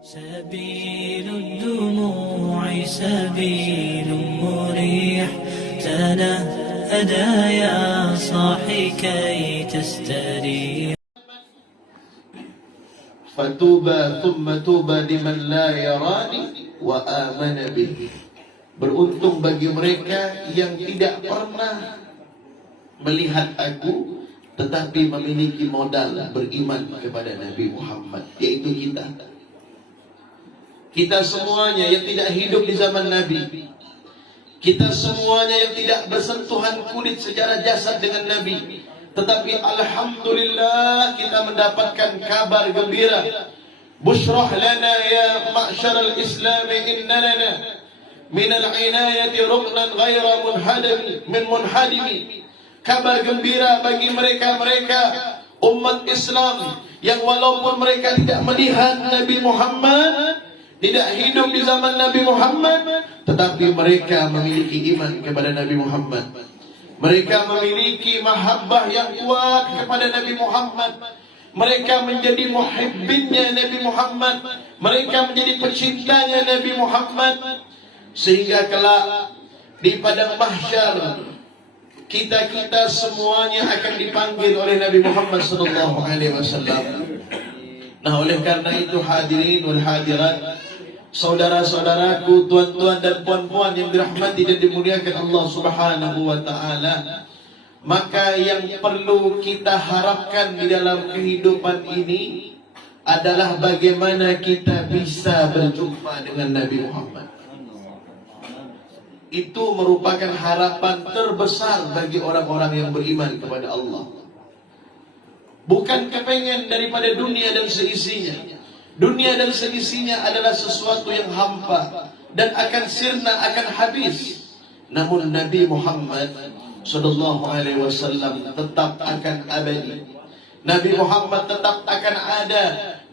سبيل الدموع سبيل مريح تنهدى يا صاحي كي تستريح فتوبى ثم توبى لمن لا يراني وآمن به. Beruntung bagi mereka yang tidak pernah melihat aku tetapi memiliki modal beriman kepada Nabi Muhammad, yaitu kita. Kita semuanya yang tidak hidup di zaman Nabi, kita semuanya yang tidak bersentuhan kulit secara jasad dengan Nabi, tetapi alhamdulillah kita mendapatkan kabar gembira. Bushrah lana ya ma'syaral Islam inna lana min al-inayati ruknan ghaira munhadimi. Kabar gembira bagi mereka-mereka umat Islam yang walaupun mereka tidak melihat Nabi Muhammad, tidak hidup di zaman Nabi Muhammad, tetapi mereka memiliki iman kepada Nabi Muhammad. Mereka memiliki mahabbah yang kuat kepada Nabi Muhammad. Mereka menjadi muhibbinnya Nabi Muhammad. Mereka menjadi pecintanya Nabi Muhammad. Sehingga kelak di padang mahsyar kita semuanya akan dipanggil oleh Nabi Muhammad SAW. Nah, oleh karena itu hadirin wal hadirat, saudara-saudaraku, tuan-tuan dan puan-puan yang dirahmati dan dimuliakan Allah Subhanahu wa taala, maka yang perlu kita harapkan di dalam kehidupan ini adalah bagaimana kita bisa berjumpa dengan Nabi Muhammad. Itu merupakan harapan terbesar bagi orang-orang yang beriman kepada Allah. Bukan kepengen daripada dunia dan seisinya. Dunia dan seisinya adalah sesuatu yang hampa dan akan sirna, akan habis. Namun Nabi Muhammad sallallahu alaihi wasallam tetap akan abadi. Nabi Muhammad tetap akan ada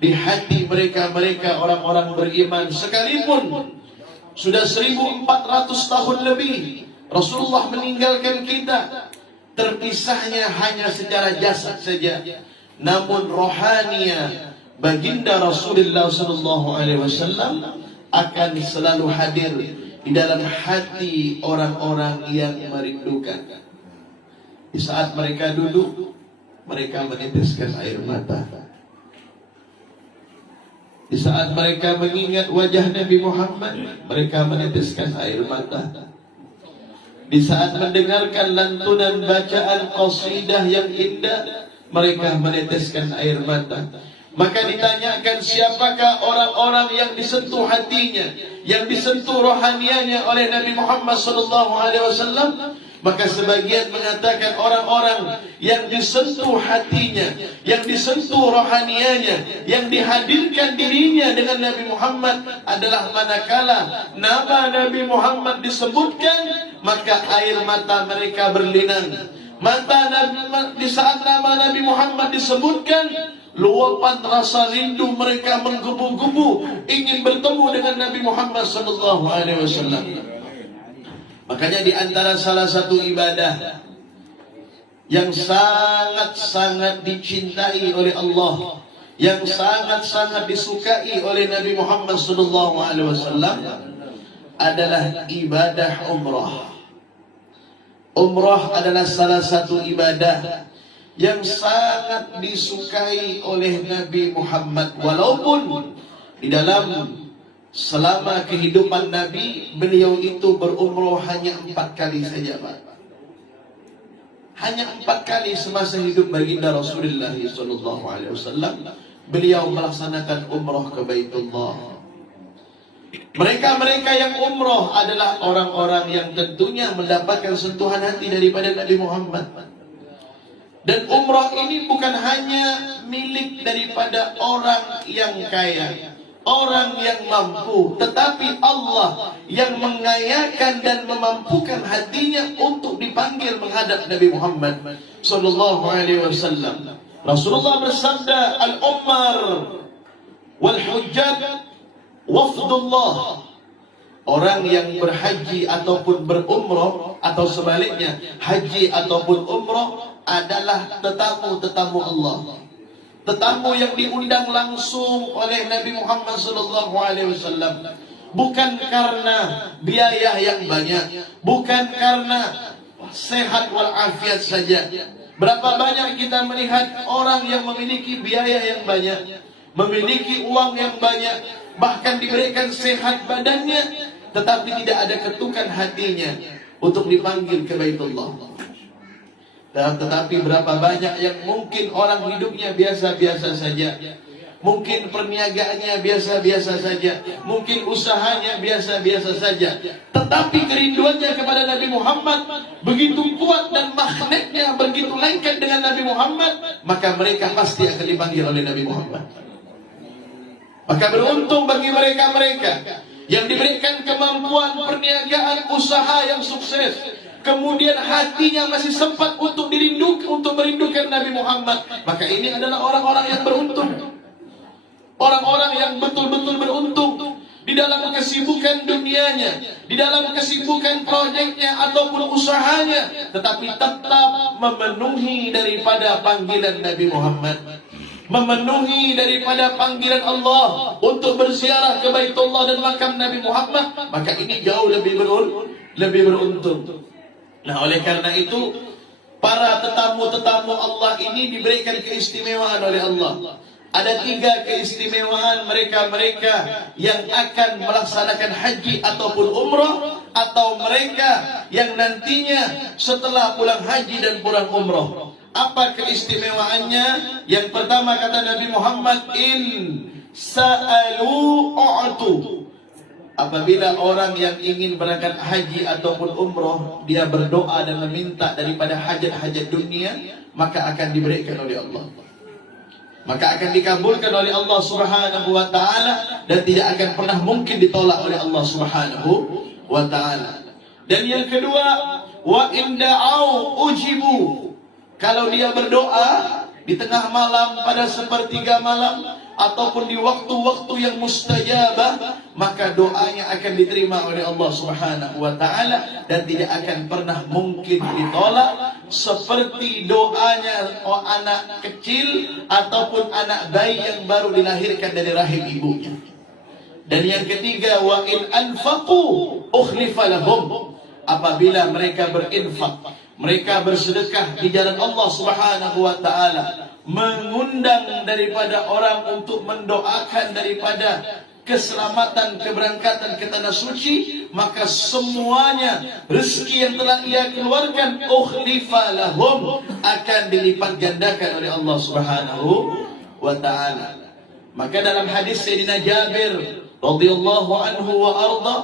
di hati mereka-mereka orang-orang beriman, sekalipun sudah 1400 tahun lebih Rasulullah meninggalkan kita. Terpisahnya hanya secara jasad saja, namun rohania baginda Rasulullah SAW akan selalu hadir di dalam hati orang-orang yang merindukan. Di saat mereka duduk, mereka meneteskan air mata. Di saat mereka mengingat wajah Nabi Muhammad, mereka meneteskan air mata. Di saat mendengarkan lantunan bacaan qasidah yang indah, mereka meneteskan air mata. Maka ditanyakan, siapakah orang-orang yang disentuh hatinya, yang disentuh rohanianya oleh Nabi Muhammad SAW? Maka sebagian mengatakan orang-orang yang disentuh hatinya, yang disentuh rohanianya, yang dihadirkan dirinya dengan Nabi Muhammad adalah manakala nama Nabi Muhammad disebutkan, maka air mata mereka berlinang. Di saat nama Nabi Muhammad disebutkan, luapan rasa rindu mereka menggebu-gebu ingin bertemu dengan Nabi Muhammad SAW. Makanya di antara salah satu ibadah yang sangat-sangat dicintai oleh Allah, yang sangat-sangat disukai oleh Nabi Muhammad SAW adalah ibadah umrah. Umrah adalah salah satu ibadah yang sangat disukai oleh Nabi Muhammad. Walaupun di dalam selama kehidupan Nabi, beliau itu berumrah hanya 4 kali saja, Pak. Hanya 4 kali semasa hidup baginda Rasulullah SAW, beliau melaksanakan umrah ke Baitullah. Mereka-mereka yang umrah adalah orang-orang yang tentunya mendapatkan sentuhan hati daripada Nabi Muhammad. Dan umrah ini bukan hanya milik daripada orang yang kaya, orang yang mampu, tetapi Allah yang mengayakan dan memampukan hatinya untuk dipanggil menghadap Nabi Muhammad sallallahu alaihi wasallam. Rasulullah bersabda, al-ummar wal hujjat wafdullah. Orang yang berhaji ataupun berumrah, atau sebaliknya haji ataupun umrah, adalah tetamu-tetamu Allah. tetamu yang diundang langsung oleh Nabi Muhammad SAW. Bukan karena biaya yang banyak, bukan karena sehat walafiat saja. Berapa banyak kita melihat orang yang memiliki biaya yang banyak, memiliki uang yang banyak, bahkan diberikan sehat badannya, tetapi tidak ada ketukan hatinya untuk dipanggil ke Baitullah. Tetapi berapa banyak yang mungkin orang hidupnya biasa-biasa saja, mungkin perniagaannya biasa-biasa saja, mungkin usahanya biasa-biasa saja, tetapi kerinduannya kepada Nabi Muhammad begitu kuat dan magnetnya begitu lengket dengan Nabi Muhammad, maka mereka pasti akan dipanggil oleh Nabi Muhammad. Maka beruntung bagi mereka-mereka yang diberikan kemampuan perniagaan usaha yang sukses, kemudian hatinya masih sempat untuk merindukan Nabi Muhammad. Maka ini adalah orang-orang yang beruntung, orang-orang yang betul-betul beruntung di dalam kesibukan dunianya, di dalam kesibukan proyeknya ataupun usahanya, tetapi tetap memenuhi daripada panggilan Nabi Muhammad, memenuhi daripada panggilan Allah untuk berziarah ke Baitullah dan makam Nabi Muhammad. Maka ini jauh lebih beruntung. Nah, oleh karena itu, para tetamu-tetamu Allah ini diberikan keistimewaan oleh Allah. Ada 3 keistimewaan mereka-mereka yang akan melaksanakan haji ataupun umrah, atau mereka yang nantinya setelah pulang haji dan pulang umrah. Apa keistimewaannya? Yang pertama kata Nabi Muhammad, in sa'alu u'tu. Apabila orang yang ingin berangkat haji ataupun umrah, dia berdoa dan meminta daripada hajat-hajat dunia, maka akan diberikan oleh Allah, maka akan dikabulkan oleh Allah Subhanahu wa ta'ala, dan tidak akan pernah mungkin ditolak oleh Allah Subhanahu wa ta'ala. Dan yang kedua, wa in da'au ujibu. Kalau dia berdoa di tengah malam, pada sepertiga malam, ataupun di waktu-waktu yang mustajabah, maka doanya akan diterima oleh Allah Subhanahu wa ta'ala, dan tidak akan pernah mungkin ditolak, seperti doanya anak kecil ataupun anak bayi yang baru dilahirkan dari rahim ibunya. Dan yang ketiga, wa in anfaqu ukhlifa lahum. Apabila mereka berinfak, mereka bersedekah di jalan Allah Subhanahu wa ta'ala, mengundang daripada orang untuk mendoakan daripada keselamatan keberangkatan ke tanah suci, maka semuanya rezeki yang telah ia keluarkan ukhlifa lahum, akan dilipat gandakan oleh Allah Subhanahu wa ta'ala. Maka dalam hadis Sayyidina Jabir radhiyallahu anhu wa arda,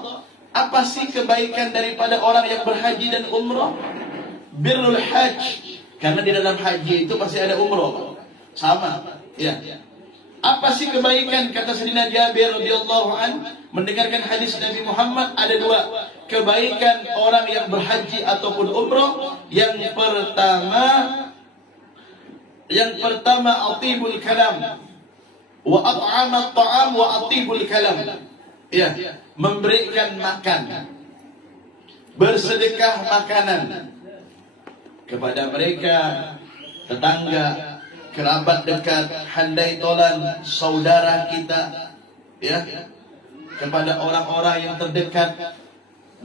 apa sih kebaikan daripada orang yang berhaji dan umrah? Birrul hajj. Karena di dalam haji itu pasti ada umrah, sama ya. Apa sih kebaikan? Kata Sayyidina Jabir radhiyallahu an, mendengarkan hadis Nabi Muhammad, ada 2 kebaikan orang yang berhaji ataupun umrah. Yang pertama atibul kalam wa at'amat ta'am wa atibul kalam. Ya, memberikan makan, bersedekah makanan kepada mereka, tetangga, kerabat dekat, handai tolan, saudara kita, ya, kepada orang-orang yang terdekat,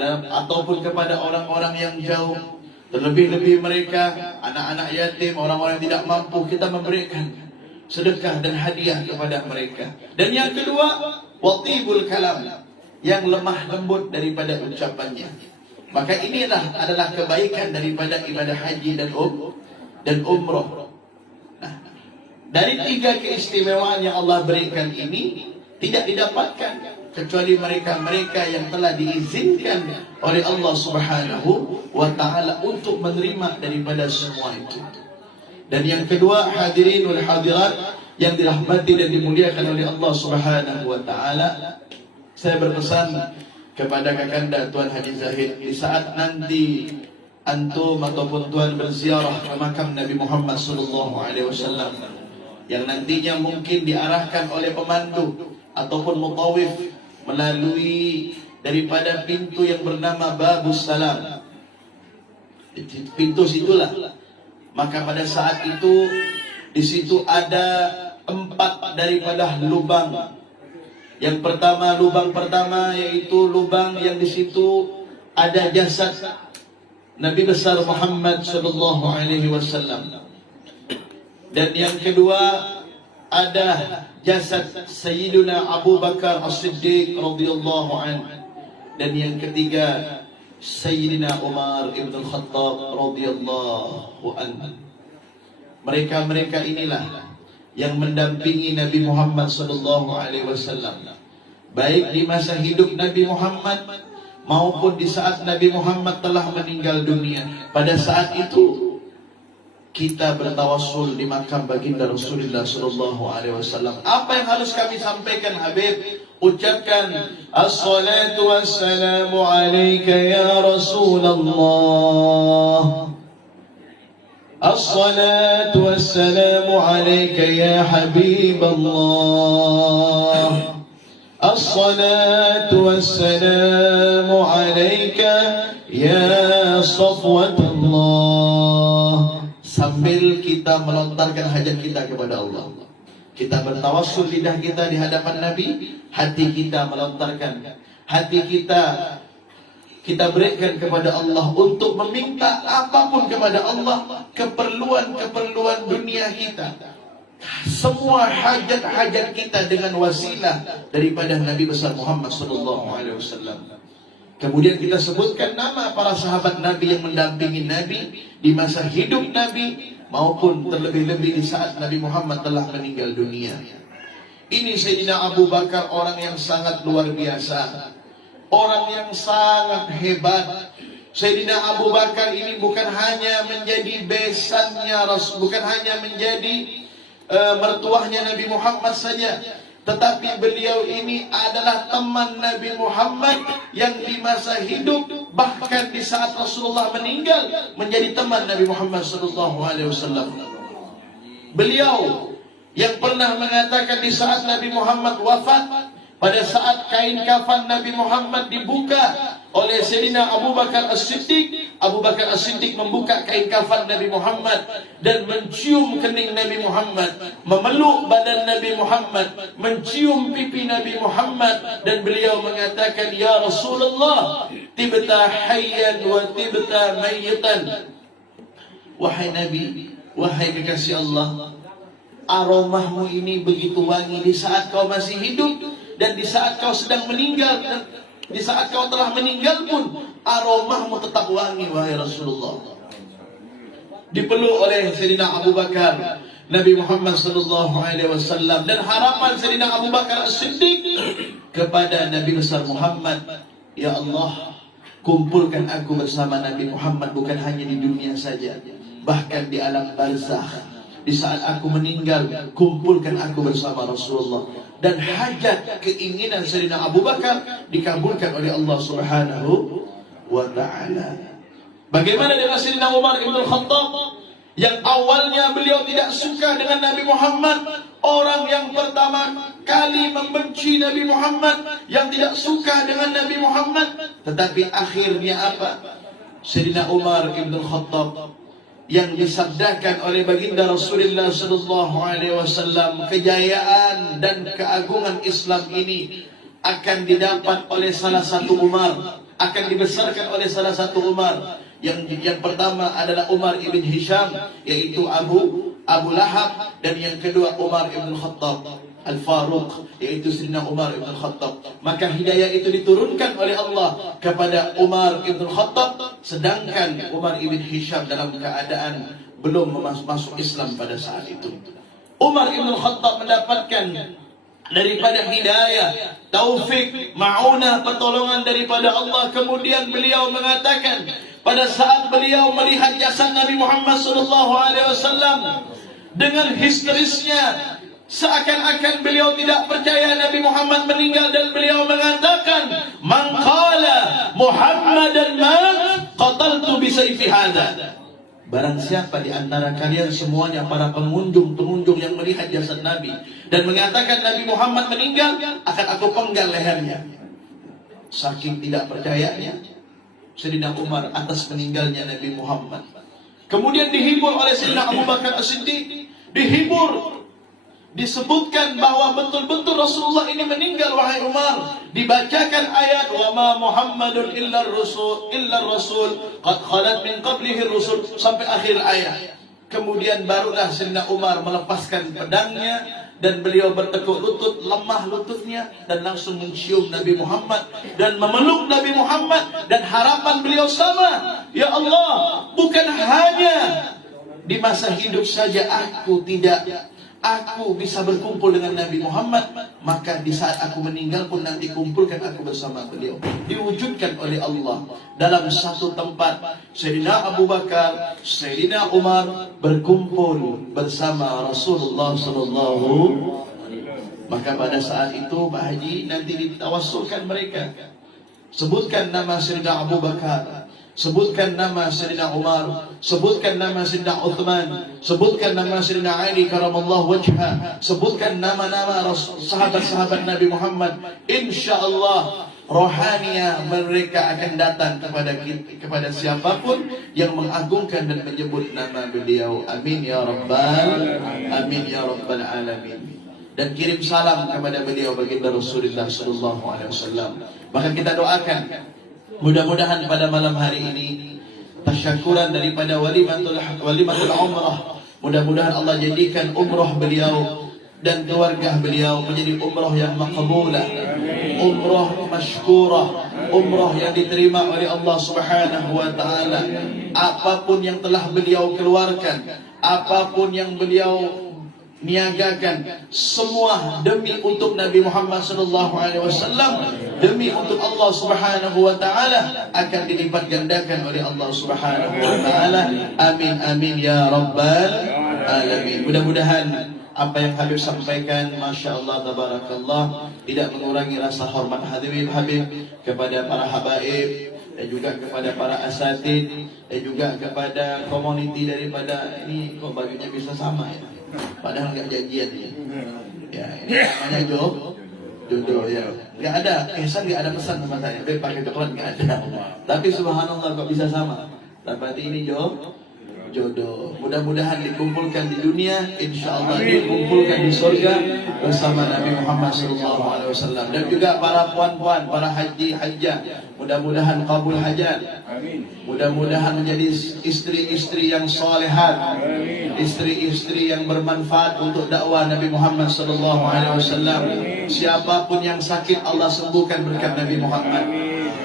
dan ataupun kepada orang-orang yang jauh. Terlebih-lebih mereka, anak-anak yatim, orang-orang yang tidak mampu, kita memberikan sedekah dan hadiah kepada mereka. Dan yang kedua, watibul kalam, yang lemah lembut daripada ucapannya. Maka inilah adalah kebaikan daripada ibadah haji dan umrah. Nah, dari 3 keistimewaan yang Allah berikan ini tidak didapatkan kecuali mereka-mereka yang telah diizinkan oleh Allah Subhanahu wa ta'ala untuk menerima daripada semua itu. Dan yang kedua, hadirin wal hadirat yang dirahmati dan dimuliakan oleh Allah Subhanahu wa ta'ala, saya berpesan kepada kakanda Tuan Haji Zahid, di saat nanti antum ataupun tuan berziarah ke makam Nabi Muhammad SAW, yang nantinya mungkin diarahkan oleh pemandu ataupun mutawif melalui daripada pintu yang bernama Babus Salam, pintu situlah. Maka pada saat itu, di situ ada 4 daripada lubang. Yang pertama, lubang pertama yaitu lubang yang di situ ada jasad Nabi besar Muhammad sallallahu alaihi wasallam. Dan yang kedua ada jasad Sayyidina Abu Bakar As-Siddiq radhiyallahu anhu. Dan yang ketiga Sayyidina Umar ibn Khattab radhiyallahu anhu. Mereka inilah yang mendampingi Nabi Muhammad sallallahu alaihi wasallam, baik di masa hidup Nabi Muhammad maupun di saat Nabi Muhammad telah meninggal dunia. Pada saat itu kita bertawassul di makam baginda Rasulullah sallallahu alaihi wasallam. Apa yang harus kami sampaikan, Habib? Ucapkan as-salatu wassalamu alayka ya Rasulullah. الصلاة والسلام عليك يا حبيب الله. الصلاة والسلام عليك يا صفوة الله. Sambil kita melontarkan hajat kita kepada Allah, kita bertawassul, lidah kita di hadapan Nabi, hati kita melontarkan, hati kita berikan kepada Allah untuk meminta apapun kepada Allah, keperluan dunia kita, semua hajat-hajat kita dengan wasilah daripada Nabi besar Muhammad sallallahu alaihi wasallam. Kemudian kita sebutkan nama para sahabat Nabi yang mendampingi Nabi di masa hidup Nabi maupun terlebih-lebih di saat Nabi Muhammad telah meninggal dunia. Ini Sayyidina Abu Bakar, orang yang sangat luar biasa, orang yang sangat hebat. Sayyidina Abu Bakar ini bukan hanya menjadi besannya Rasul, bukan hanya menjadi mertuahnya Nabi Muhammad saja, tetapi beliau ini adalah teman Nabi Muhammad yang di masa hidup, bahkan di saat Rasulullah meninggal, menjadi teman Nabi Muhammad sallallahu alaihi wasallam. Beliau yang pernah mengatakan di saat Nabi Muhammad wafat, pada saat kain kafan Nabi Muhammad dibuka oleh Sayyidina Abu Bakar As-Siddiq, Abu Bakar As-Siddiq membuka kain kafan Nabi Muhammad dan mencium kening Nabi Muhammad, memeluk badan Nabi Muhammad, mencium pipi Nabi Muhammad, dan beliau mengatakan, ya Rasulullah, tibta hayyan wa tibta mayyitan. Wahai Nabi, wahai kekasih Allah, aromahmu ini begitu wangi di saat kau masih hidup, dan di saat kau sedang meninggal, dan di saat kau telah meninggal pun aromahmu tetap wangi, wahai Rasulullah. Dipeluk oleh Sayyidina Abu Bakar Nabi Muhammad sallallahu alaihi wasallam, dan harapan Sayyidina Abu Bakar As-Siddiq kepada Nabi besar Muhammad, ya Allah, kumpulkan aku bersama Nabi Muhammad bukan hanya di dunia saja, bahkan di alam barzakh. Di saat aku meninggal, kumpulkan aku bersama Rasulullah. Dan hajat keinginan Sayyidina Abu Bakar dikabulkan oleh Allah Subhanahu wa ta'ala. Bagaimana dengan Sayyidina Umar ibn Khattab, yang awalnya beliau tidak suka dengan Nabi Muhammad, orang yang pertama kali membenci Nabi Muhammad, yang tidak suka dengan Nabi Muhammad, tetapi akhirnya apa? Sayyidina Umar ibn Khattab yang disabdakan oleh baginda Rasulullah sallallahu alaihi wasallam, kejayaan dan keagungan Islam ini akan didapat oleh salah satu Umar, akan dibesarkan oleh salah satu Umar. Yang pertama adalah Umar ibn Hisham, yaitu Abu Lahab, dan yang kedua Umar ibn Khattab Al-Faruq, yaitu Sayyidina Umar ibn Khattab. Maka hidayah itu diturunkan oleh Allah kepada Umar ibn Khattab, sedangkan Umar ibn Hisham dalam keadaan belum masuk Islam pada saat itu. Umar ibn Khattab mendapatkan daripada hidayah, taufik, ma'unah, pertolongan daripada Allah. Kemudian beliau mengatakan, pada saat beliau melihat jasad Nabi Muhammad SAW dengan histerisnya, seakan-akan beliau tidak percaya Nabi Muhammad meninggal, dan beliau mengatakan, man qala Muhammadan mat qataltu bi sayfi hadza. Barang siapa di antara kalian semuanya, para pengunjung yang melihat jasad Nabi dan mengatakan Nabi Muhammad meninggal, akan aku penggal lehernya. Saking tidak percayanya Sayyidina Umar atas meninggalnya Nabi Muhammad. Kemudian dihibur oleh Sayyidina Abu Bakar As-Siddiq, dihibur disebutkan bahwa betul-betul Rasulullah ini meninggal, wahai Umar. Dibacakan ayat wa ma Muhammadun illa rasul qad khalat min qablihi rusul sampai akhir ayat. Kemudian barulah Sayyidina Umar melepaskan pedangnya dan beliau bertekuk lutut, lemah lututnya, dan langsung mencium Nabi Muhammad dan memeluk Nabi Muhammad. Dan harapan beliau sama, ya Allah, bukan hanya di masa hidup saja aku bisa berkumpul dengan Nabi Muhammad, maka di saat aku meninggal pun nanti kumpulkan aku bersama beliau. Diwujudkan oleh Allah dalam satu tempat. Sayyidina Abu Bakar, Sayyidina Umar berkumpul bersama Rasulullah sallallahu. Maka pada saat itu Pak Haji nanti ditawassulkan mereka. Sebutkan nama Sayyidina Abu Bakar, sebutkan nama Sayyidina Umar, sebutkan nama Sayyidina Uthman, sebutkan nama Sayyidina Ali karamallahu wajhah, sebutkan nama-nama sahabat-sahabat Nabi Muhammad. InsyaAllah rohania mereka akan datang kepada siapapun yang mengagungkan dan menyebut nama beliau. Amin ya rabbal alamin. Dan kirim salam kepada beliau baginda Rasulullah sallallahu alaihi wasallam. Maka kita doakan mudah-mudahan pada malam hari ini tasyakuran daripada walimatul umrah, mudah-mudahan Allah jadikan umrah beliau dan keluarga beliau menjadi umrah yang maqbulah, umrah masykurah, umrah yang diterima oleh Allah Subhanahu wa taala. Apapun yang telah beliau keluarkan, apapun yang beliau niagakan, semua demi untuk Nabi Muhammad sallallahu alaihi wasallam, demi untuk Allah Subhanahu wa taala, akan dilipat gandakan oleh Allah Subhanahu wa taala. Amin amin ya rabbal alamin. Mudah-mudahan apa yang Habib sampaikan, Masya Allah, tabarakallah, tidak mengurangi rasa hormat Habib kepada para habaib, dan juga kepada para asatid, dan juga kepada komuniti daripada ini. Kok bajunya bisa sama ya? Padahal nggak janjian ya. Ya, ini namanya jodoh ya. Nggak ada, Ihsan nggak ada pesan sama saya. Pakai coklat nggak ada. Tapi subhanallah kok bisa sama. Berarti ini jodoh. Mudah-mudahan dikumpulkan di dunia, insyaallah dikumpulkan di surga bersama Nabi Muhammad SAW. Dan juga para puan-puan, para haji-hajjah, mudah-mudahan kabul hajat. Mudah-mudahan menjadi istri-istri yang salihat, istri-istri yang bermanfaat untuk dakwah Nabi Muhammad SAW. Siapapun yang sakit, Allah sembuhkan berkat Nabi Muhammad.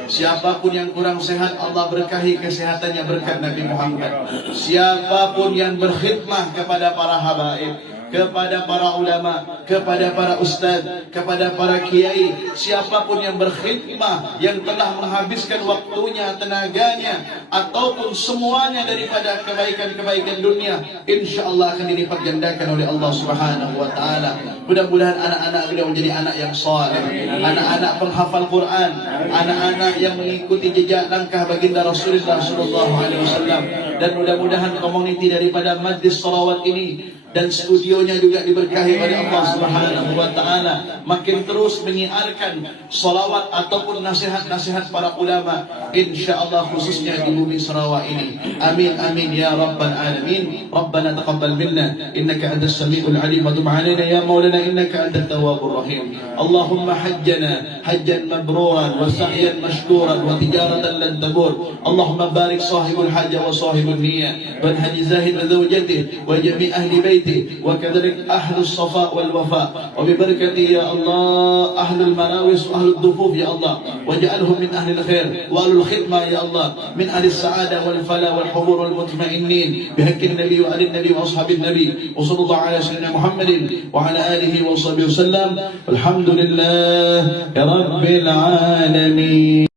Siapapun yang kurang sehat, Allah berkahi kesehatannya berkat Nabi Muhammad. Siapapun yang berkhidmah kepada para habaib, kepada para ulama, kepada para ustaz, kepada para kiai, siapapun yang berkhidmah, yang telah menghabiskan waktunya, tenaganya, ataupun semuanya daripada kebaikan-kebaikan dunia, insyaallah akan dilipat gandakan oleh Allah Subhanahu wa taala. Mudah-mudahan anak-anak beliau menjadi anak yang saleh, anak-anak penghafal Quran, anak-anak yang mengikuti jejak langkah baginda Rasulullah sallallahu alaihi wasallam. Dan mudah-mudahan komuniti daripada majlis salawat ini dan studionya juga diberkahi oleh Allah Subhanahu wa taala, makin terus menyiarkan salawat ataupun nasihat-nasihat para ulama, insyaallah khususnya di bumi Sarawak ini. Amin amin ya rabbal alamin. Rabbana taqabbal minna innaka antas samiul alim wa tub alaina ya maulana innaka antat tawwabur rahim. Allahumma hajjana hajjan mabruran wa sa'yan mashkuran wa tijaratan lan tabur. Allahumma barik sahibul hajah wa sahibul niyyah wal haji zahid wa zawjatihi wa jami' ahli bait وكذلك أهل الصفاء والوفاء وببركته يا الله أهل المناوس وأهل الضفوف يا الله واجعلهم من أهل الخير وأهل الخدمة يا الله من أهل السعادة والفلاح والحضور والمطمئنين بحق النبي وآل النبي وأصحاب النبي وصلى الله على سيدنا محمد وعلى آله وصحبه وسلم. الحمد لله رب العالمين.